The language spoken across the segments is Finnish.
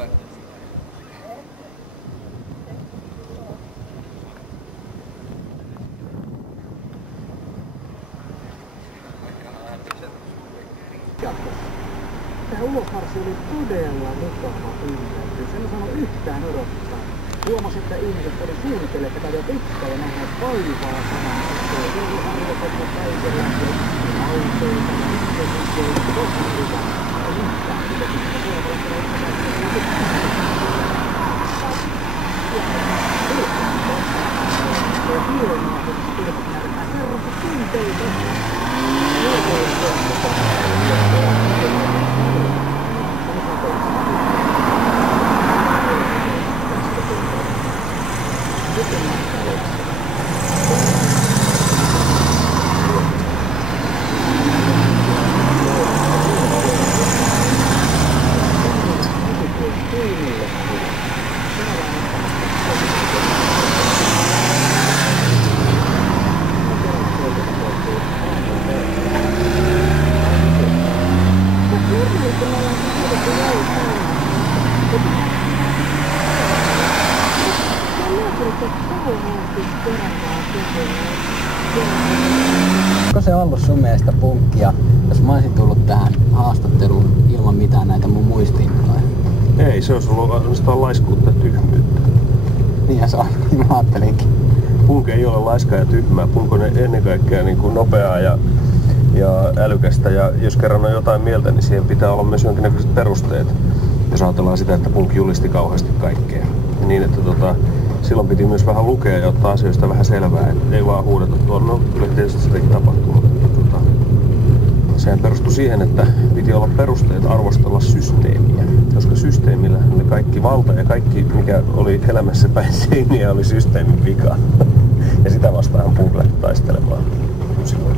Tämä ulosmarssi oli todella mukava yllätys. En osannut yhtään odottaa. Huomasi, että ihmiset oli suunnitelleet, että käydään pitkään ja nähdään vaivaa saman eteen. Jouluharjoitettu kaikenlaisia autoita ja ihmisiä, tosi hyvä. Ei yhtään sitä, että ja hienoa, kun se tuli näyttää kerrasta tunteita. Onko se ollut sun mielestä punkkia, jos mä olisin tullut tähän haastatteluun ilman mitään näitä mun muistiinpanoja? Ei, se olisi ollut ainoastaan laiskuutta ja tyhmyyttä. Niin se on, mä ajattelinkin. Punk ei ole laiskaa ja tyhmää. Punk on ennen kaikkea niin kuin nopeaa ja älykästä. Ja jos kerran on jotain mieltä, niin siihen pitää olla myös jonkinnäköiset perusteet. Jos ajatellaan sitä, että punk julisti kauheasti kaikkea. Niin, että silloin piti myös vähän lukea ja ottaa asioista vähän selvää. Et ei vaan huudeta tuolla. No, kyllä tietysti sitäkin tapahtuu. Sehän perustui siihen, että piti olla perusteet arvostella systeemiä. Koska systeemillä oli kaikki valta ja kaikki, mikä oli elämässä päin seiniä, oli systeemin vika. Ja sitä vastaan punk lähti taistelemaan silloin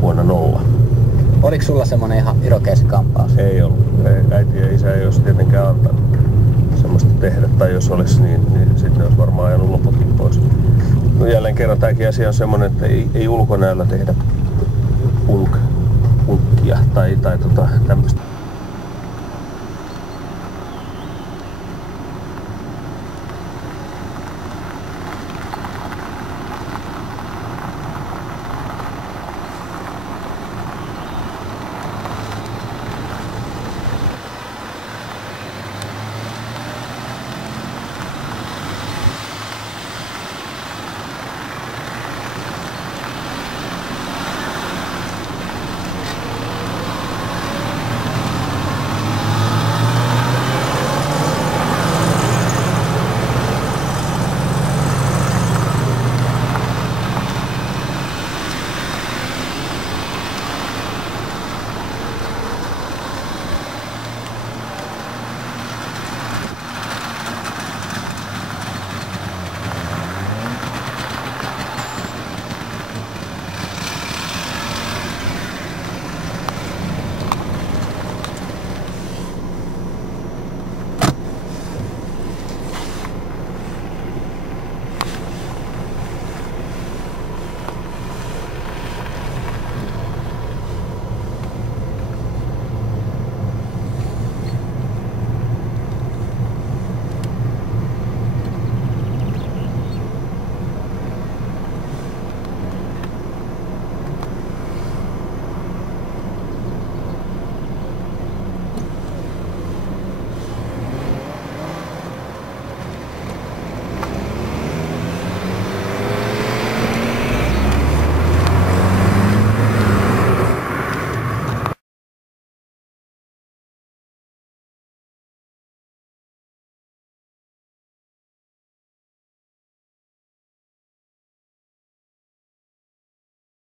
vuonna 0. Oliko sulla semmonen ihan irokeis kamppaus? Ei ollut. Äiti ja isä ei olisi tietenkään antanut semmoista tehdä. Tai jos olisi, niin sitten olisi varmaan ajanut loputkin pois. No jälleen kerran tämäkin asia on semmonen, että ei ulkonäöllä tehdä punkkia tai tämmöistä.